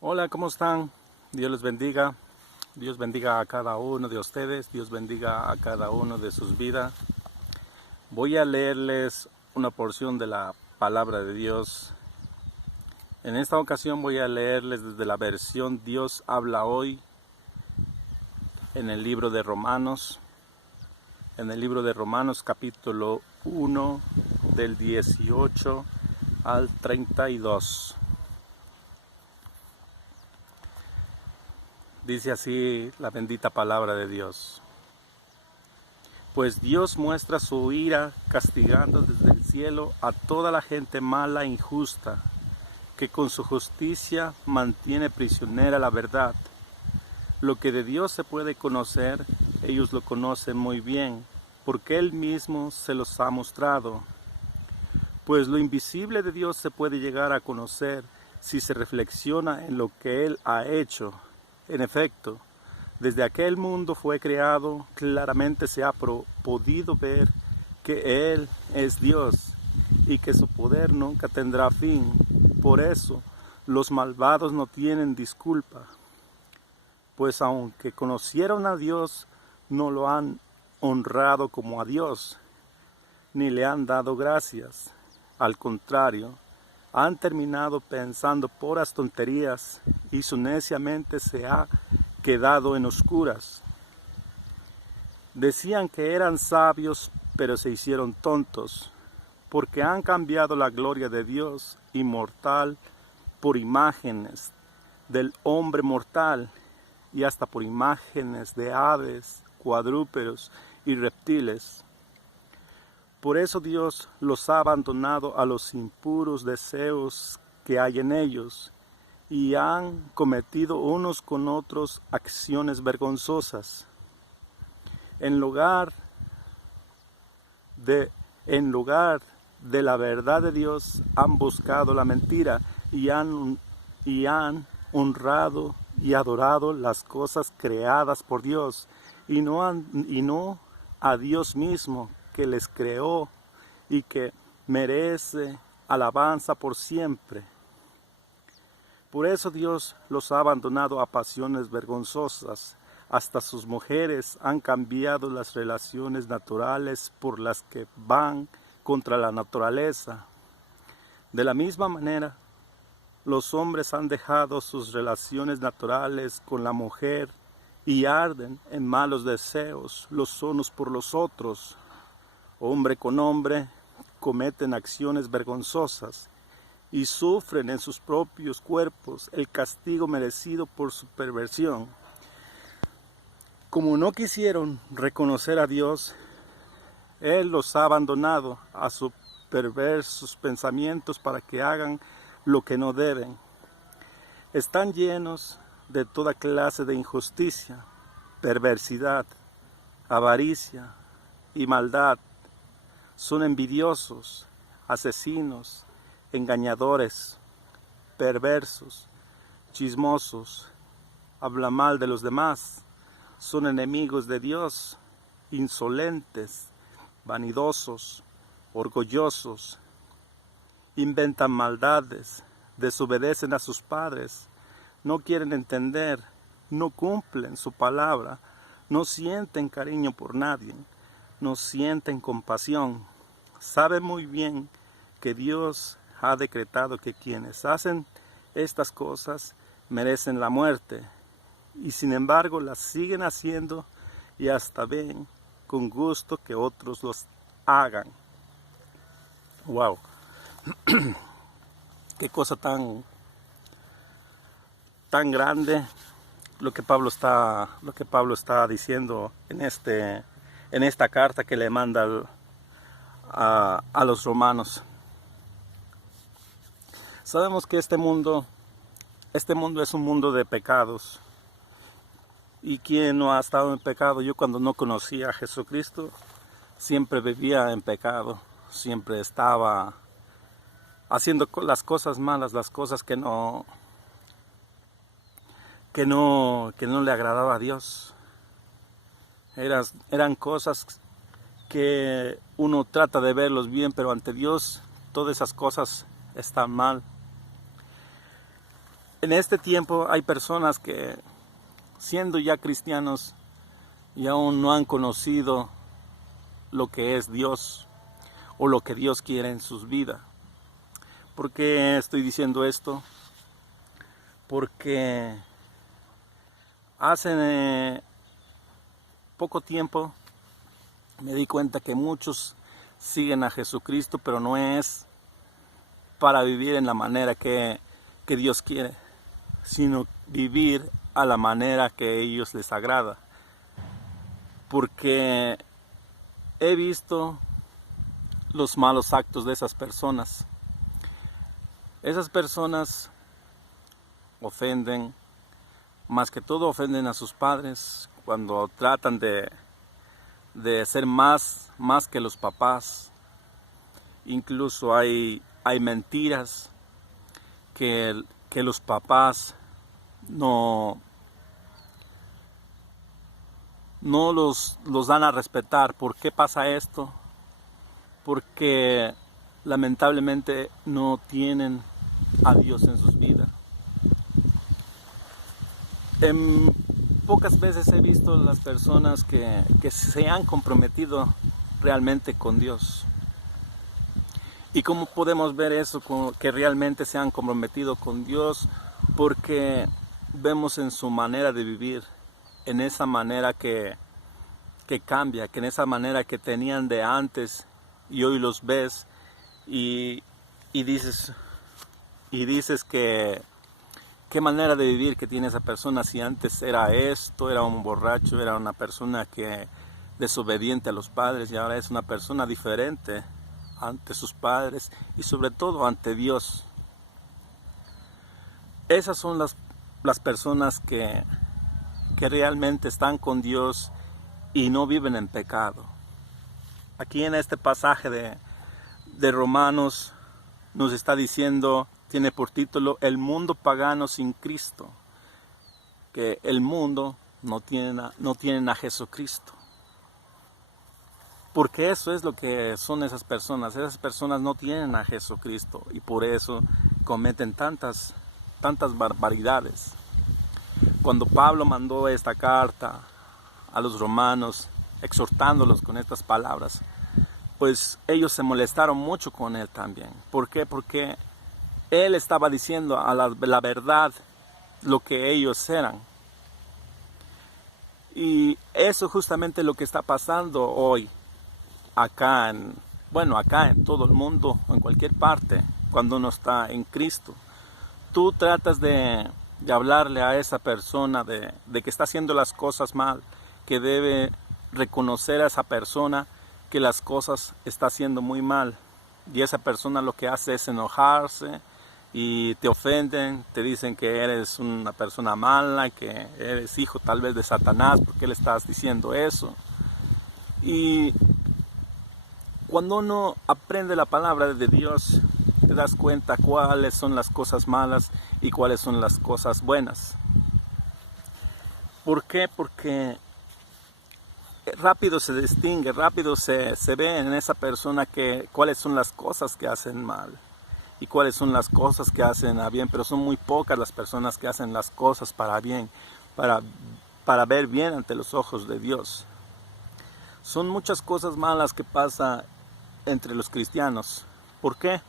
Hola, ¿cómo están? Dios les bendiga. Dios bendiga a cada uno de ustedes. Dios bendiga a cada uno de sus vidas. Voy a leerles una porción de la palabra de Dios. En esta ocasión voy a leerles desde la versión Dios habla hoy en el libro de Romanos. En el libro de Romanos capítulo 1 del 18 al 32. Dice así la bendita palabra de Dios. Pues Dios muestra su ira castigando desde el cielo a toda la gente mala e injusta, que con su justicia mantiene prisionera la verdad. Lo que de Dios se puede conocer, ellos lo conocen muy bien, porque Él mismo se los ha mostrado. Pues lo invisible de Dios se puede llegar a conocer si se reflexiona en lo que Él ha hecho. En efecto, desde aquel mundo fue creado, claramente se ha podido ver que Él es Dios y que su poder nunca tendrá fin. Por eso, los malvados no tienen disculpa, pues aunque conocieron a Dios, no lo han honrado como a Dios, ni le han dado gracias. Al contrario, han terminado pensando puras tonterías y su necia mente se ha quedado en oscuras. Decían que eran sabios, pero se hicieron tontos, porque han cambiado la gloria de Dios inmortal por imágenes del hombre mortal y hasta por imágenes de aves, cuadrúpedos y reptiles. Por eso Dios los ha abandonado a los impuros deseos que hay en ellos y han cometido unos con otros acciones vergonzosas. En lugar de la verdad de Dios han buscado la mentira y han honrado y adorado las cosas creadas por Dios y no a Dios mismo, que les creó y que merece alabanza por siempre. Por eso Dios los ha abandonado a pasiones vergonzosas. Hasta sus mujeres han cambiado las relaciones naturales por las que van contra la naturaleza. De la misma manera, los hombres han dejado sus relaciones naturales con la mujer y arden en malos deseos los unos por los otros. Hombre con hombre cometen acciones vergonzosas y sufren en sus propios cuerpos el castigo merecido por su perversión. Como no quisieron reconocer a Dios, Él los ha abandonado a sus perversos pensamientos para que hagan lo que no deben. Están llenos de toda clase de injusticia, perversidad, avaricia y maldad. Son envidiosos, asesinos, engañadores, perversos, chismosos, hablan mal de los demás, son enemigos de Dios, insolentes, vanidosos, orgullosos, inventan maldades, desobedecen a sus padres, no quieren entender, no cumplen su palabra, no sienten cariño por nadie, no sienten compasión. Saben muy bien que Dios ha decretado que quienes hacen estas cosas merecen la muerte, y sin embargo las siguen haciendo y hasta ven con gusto que otros los hagan. Wow, qué cosa tan grande lo que Pablo está diciendo en esta carta que le manda a los romanos. Sabemos que este mundo es un mundo de pecados. ¿Y quién no ha estado en pecado? Yo, cuando no conocía a Jesucristo, siempre vivía en pecado. Siempre estaba haciendo las cosas malas, las cosas que no le agradaba a Dios. Eran cosas que uno trata de verlos bien, pero ante Dios todas esas cosas están mal. En este tiempo hay personas que, siendo ya cristianos, y aún no han conocido lo que es Dios o lo que Dios quiere en sus vidas. ¿Por qué estoy diciendo esto? Porque hace poco tiempo me di cuenta que muchos siguen a Jesucristo, pero no es para vivir en la manera que Dios quiere, sino vivir a la manera que a ellos les agrada. Porque he visto los malos actos de esas personas. Esas personas ofenden, más que todo ofenden a sus padres cuando tratan de ser más que los papás. Incluso hay mentiras que los papás no los dan a respetar. ¿Por qué pasa esto? Porque lamentablemente no tienen a Dios en sus vidas. Pocas veces he visto las personas que se han comprometido realmente con Dios. ¿Y cómo podemos ver eso, que realmente se han comprometido con Dios? Porque vemos en su manera de vivir, en esa manera que cambia, que en esa manera que tenían de antes y hoy los ves y dices que qué manera de vivir que tiene esa persona, si antes era esto, era un borracho, era una persona que desobediente a los padres, y ahora es una persona diferente ante sus padres y sobre todo ante Dios. Esas son las personas que realmente están con Dios y no viven en pecado. Aquí en este pasaje de Romanos nos está diciendo, tiene por título, el mundo pagano sin Cristo, que el mundo no tienen a Jesucristo. Porque eso es lo que son esas personas no tienen a Jesucristo y por eso cometen tantas barbaridades. Cuando Pablo mandó esta carta a los romanos, exhortándolos con estas palabras, pues ellos se molestaron mucho con él también. ¿Por qué? Porque él estaba diciendo a la verdad lo que ellos eran. Y eso justamente es lo que está pasando hoy, acá en todo el mundo, en cualquier parte, cuando uno está en Cristo. Tú tratas de hablarle a esa persona de que está haciendo las cosas mal, que debe reconocer a esa persona que las cosas está haciendo muy mal. Y esa persona lo que hace es enojarse y te ofenden, te dicen que eres una persona mala, que eres hijo tal vez de Satanás, ¿por qué le estás diciendo eso? Y cuando uno aprende la palabra de Dios, te das cuenta cuáles son las cosas malas y cuáles son las cosas buenas. ¿Por qué? Porque rápido se distingue, rápido se ve en esa persona cuáles son las cosas que hacen mal y cuáles son las cosas que hacen a bien, pero son muy pocas las personas que hacen las cosas para bien, para ver bien ante los ojos de Dios. Son muchas cosas malas que pasan entre los cristianos. ¿Por qué?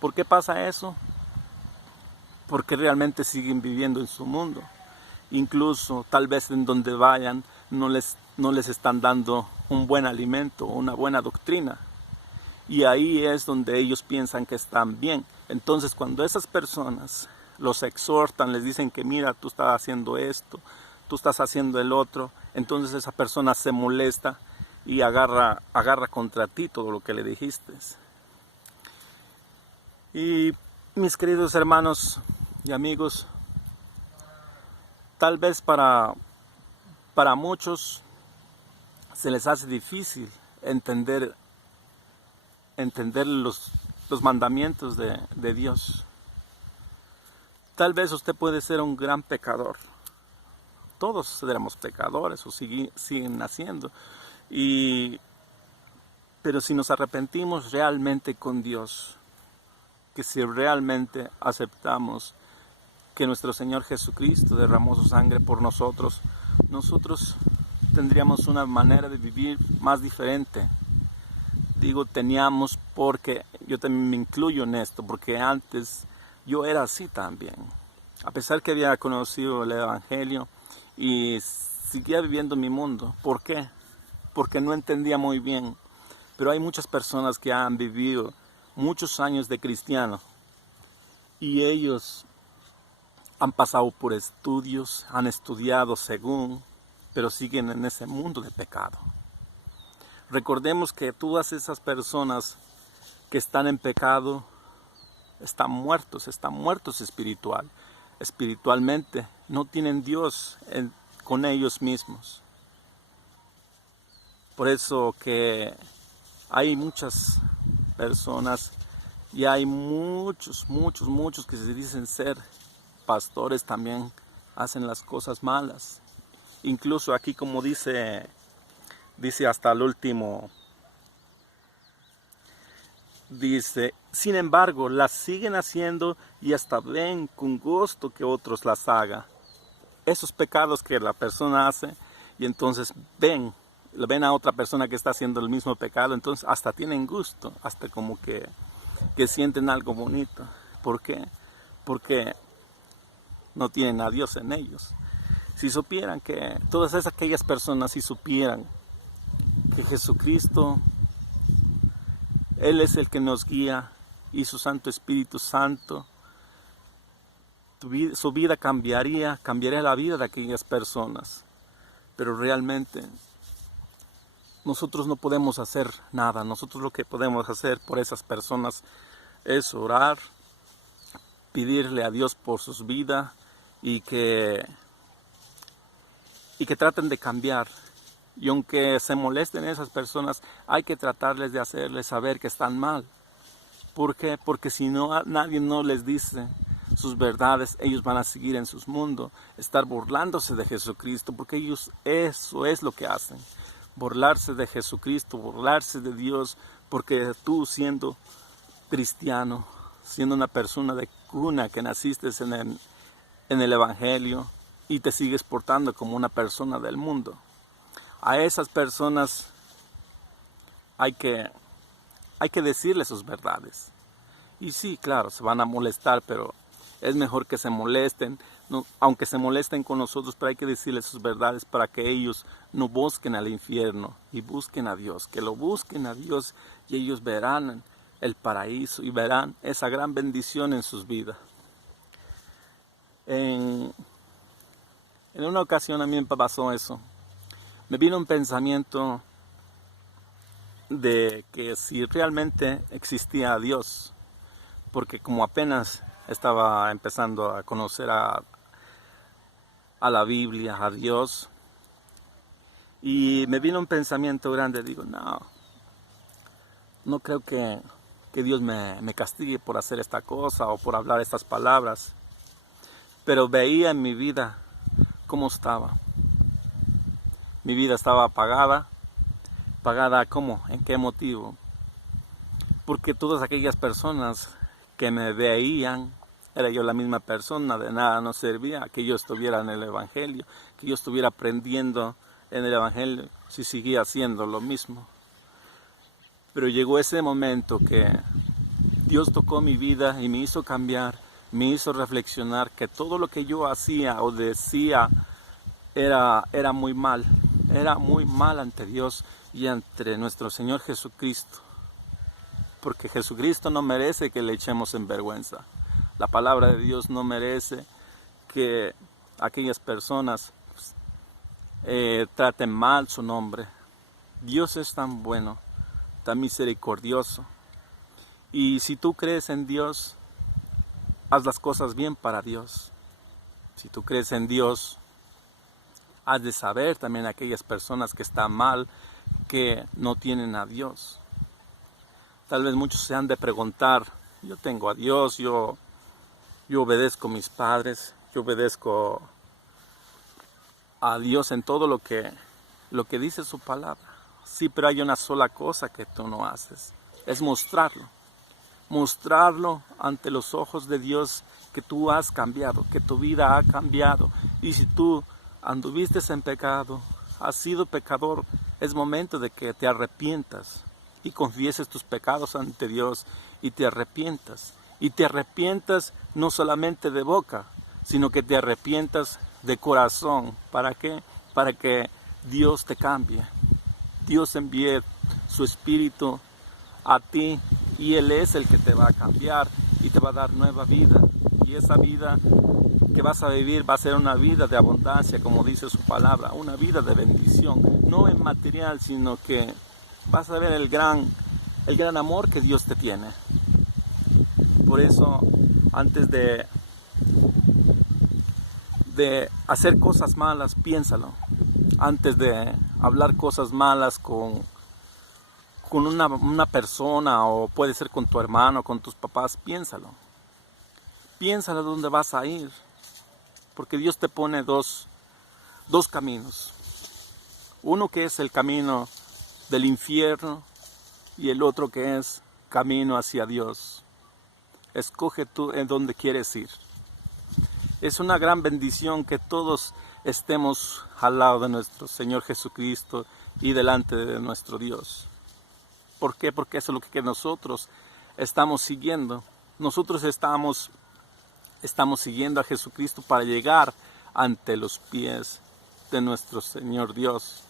¿Por qué pasa eso? Porque realmente siguen viviendo en su mundo. Incluso tal vez en donde vayan no les están dando un buen alimento, una buena doctrina. Y ahí es donde ellos piensan que están bien. Entonces cuando esas personas los exhortan, les dicen que mira, tú estás haciendo esto, tú estás haciendo el otro, entonces esa persona se molesta y agarra contra ti todo lo que le dijiste. Y mis queridos hermanos y amigos, tal vez para muchos se les hace difícil entender los mandamientos de Dios. Tal vez usted puede ser un gran pecador. Todos seremos pecadores o siguen haciendo. Pero si nos arrepentimos realmente con Dios, que si realmente aceptamos que nuestro Señor Jesucristo derramó su sangre por nosotros, nosotros tendríamos una manera de vivir más diferente. Digo teníamos porque yo también me incluyo en esto, porque antes yo era así también. A pesar que había conocido el Evangelio y seguía viviendo mi mundo. ¿Por qué? Porque no entendía muy bien. Pero hay muchas personas que han vivido muchos años de cristiano y ellos han pasado por estudios, han estudiado según, pero siguen en ese mundo de pecado. Recordemos que todas esas personas que están en pecado están muertos espiritualmente, no tienen Dios con ellos mismos. Por eso que hay muchas personas y hay muchos que se dicen ser pastores también hacen las cosas malas. Incluso aquí como dice hasta el último, dice, sin embargo, las siguen haciendo y hasta ven con gusto que otros las hagan. Esos pecados que la persona hace y entonces ven a otra persona que está haciendo el mismo pecado, entonces hasta tienen gusto, hasta como que sienten algo bonito. ¿Por qué? Porque no tienen a Dios en ellos. Si supieran que todas aquellas personas, si supieran que Jesucristo, Él es el que nos guía y su Santo Espíritu Santo, su vida cambiaría la vida de aquellas personas. Pero realmente nosotros no podemos hacer nada. Nosotros lo que podemos hacer por esas personas es orar, pedirle a Dios por sus vidas y que traten de cambiar. Y aunque se molesten esas personas, hay que tratarles de hacerles saber que están mal. ¿Por qué? Porque si no, nadie no les dice sus verdades, ellos van a seguir en sus mundos, estar burlándose de Jesucristo, porque ellos eso es lo que hacen. Burlarse de Jesucristo, burlarse de Dios, porque tú siendo cristiano, siendo una persona de cuna que naciste en el Evangelio y te sigues portando como una persona del mundo. A esas personas hay que decirles sus verdades. Y sí, claro, se van a molestar, pero es mejor que se molesten, no, aunque se molesten con nosotros, pero hay que decirles sus verdades para que ellos no busquen al infierno y busquen a Dios, que lo busquen a Dios y ellos verán el paraíso y verán esa gran bendición en sus vidas. En una ocasión a mí me pasó eso. Me vino un pensamiento de que si realmente existía Dios, porque como apenas estaba empezando a conocer a la Biblia, a Dios, y me vino un pensamiento grande, digo, no creo que Dios me castigue por hacer esta cosa o por hablar estas palabras, pero veía en mi vida cómo estaba. Mi vida estaba apagada. ¿Pagada cómo? ¿En qué motivo? Porque todas aquellas personas que me veían, era yo la misma persona, de nada no servía que yo estuviera en el Evangelio, que yo estuviera aprendiendo en el Evangelio, si seguía haciendo lo mismo. Pero llegó ese momento que Dios tocó mi vida y me hizo cambiar, me hizo reflexionar que todo lo que yo hacía o decía era muy mal ante Dios y ante nuestro Señor Jesucristo, porque Jesucristo no merece que le echemos en vergüenza. La palabra de Dios no merece que aquellas personas traten mal su nombre. Dios es tan bueno, tan misericordioso, y si tú crees en Dios, haz las cosas bien para Dios. Si tú crees en Dios, has de saber también aquellas personas que están mal, que no tienen a Dios. Tal vez muchos se han de preguntar, yo tengo a Dios, yo obedezco a mis padres, yo obedezco a Dios en todo lo que dice su palabra. Sí, pero hay una sola cosa que tú no haces, es mostrarlo ante los ojos de Dios que tú has cambiado, que tu vida ha cambiado. Y si tú anduviste en pecado, has sido pecador, es momento de que te arrepientas y confieses tus pecados ante Dios y te arrepientas. Y te arrepientas no solamente de boca, sino que te arrepientas de corazón. ¿Para qué? Para que Dios te cambie. Dios envíe su Espíritu a ti y Él es el que te va a cambiar y te va a dar nueva vida. Y esa vida que vas a vivir va a ser una vida de abundancia, como dice su palabra, una vida de bendición, no en material, sino que vas a ver el gran amor que Dios te tiene. Por eso, antes de hacer cosas malas, piénsalo. Antes de hablar cosas malas con una persona, o puede ser con tu hermano, con tus papás, piénsalo. Piénsalo dónde vas a ir. Porque Dios te pone dos caminos. Uno que es el camino del infierno y el otro que es camino hacia Dios. Escoge tú en dónde quieres ir. Es una gran bendición que todos estemos al lado de nuestro Señor Jesucristo y delante de nuestro Dios. ¿Por qué? Porque eso es lo que nosotros estamos siguiendo. Nosotros estamos siguiendo a Jesucristo para llegar ante los pies de nuestro Señor Dios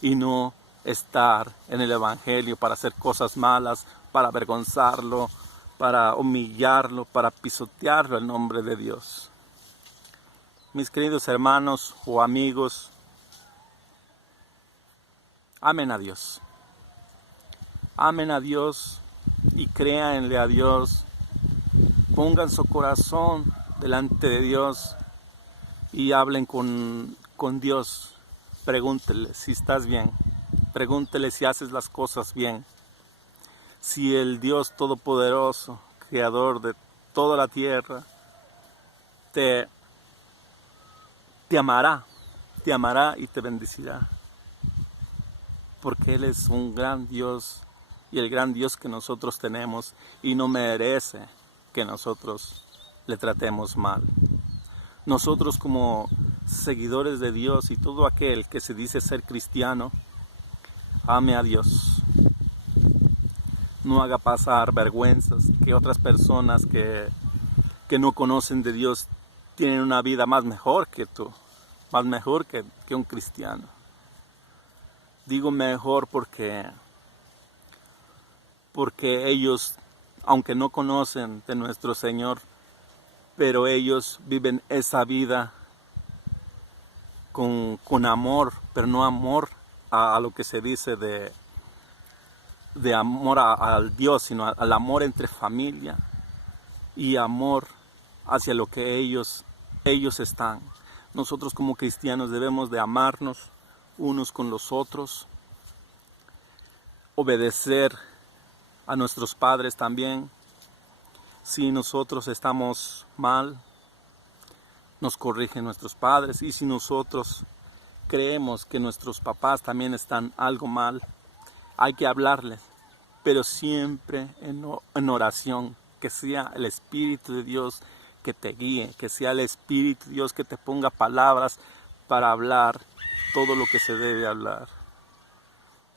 y no estar en el Evangelio para hacer cosas malas, para avergonzarlo, para humillarlo, para pisotearlo en nombre de Dios. Mis queridos hermanos o amigos, amen a Dios. Amen a Dios y créanle a Dios. Pongan su corazón delante de Dios y hablen con Dios. Pregúntele si estás bien. Pregúntele si haces las cosas bien. Si el Dios Todopoderoso, Creador de toda la tierra, te amará y te bendecirá. Porque Él es un gran Dios y el gran Dios que nosotros tenemos y no merece que nosotros le tratemos mal. Nosotros como seguidores de Dios y todo aquel que se dice ser cristiano, ame a Dios. No haga pasar vergüenzas que otras personas que no conocen de Dios tienen una vida más mejor que tú, más mejor que un cristiano. Digo mejor porque ellos, aunque no conocen de nuestro Señor, pero ellos viven esa vida con amor, pero no amor a lo que se dice de amor al Dios, sino al amor entre familia y amor hacia lo que ellos están. Nosotros como cristianos debemos de amarnos unos con los otros, obedecer a nuestros padres también. Si nosotros estamos mal, nos corrigen nuestros padres, y si nosotros creemos que nuestros papás también están algo mal, hay que hablarles, pero siempre en oración, que sea el Espíritu de Dios que te guíe, que sea el Espíritu de Dios que te ponga palabras para hablar todo lo que se debe hablar.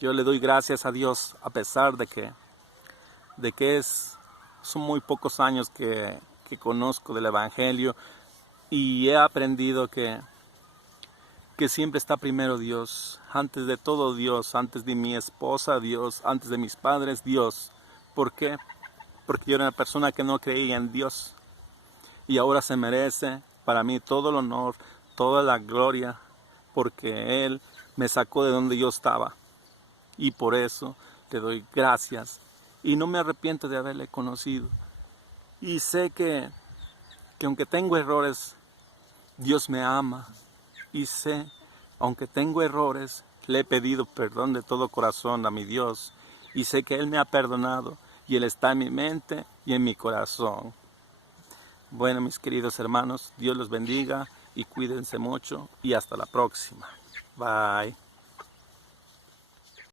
Yo le doy gracias a Dios, a pesar de que son muy pocos años que conozco del Evangelio, y he aprendido que siempre está primero Dios, antes de todo Dios, antes de mi esposa Dios, antes de mis padres Dios. ¿Por qué? Porque yo era una persona que no creía en Dios, y ahora se merece para mí todo el honor, toda la gloria, porque Él me sacó de donde yo estaba, y por eso le doy gracias, y no me arrepiento de haberle conocido, y sé que aunque tengo errores, Dios me ama, y sé, aunque tengo errores, le he pedido perdón de todo corazón a mi Dios, y sé que Él me ha perdonado, y Él está en mi mente y en mi corazón. Bueno, mis queridos hermanos, Dios los bendiga y cuídense mucho, y hasta la próxima. Bye.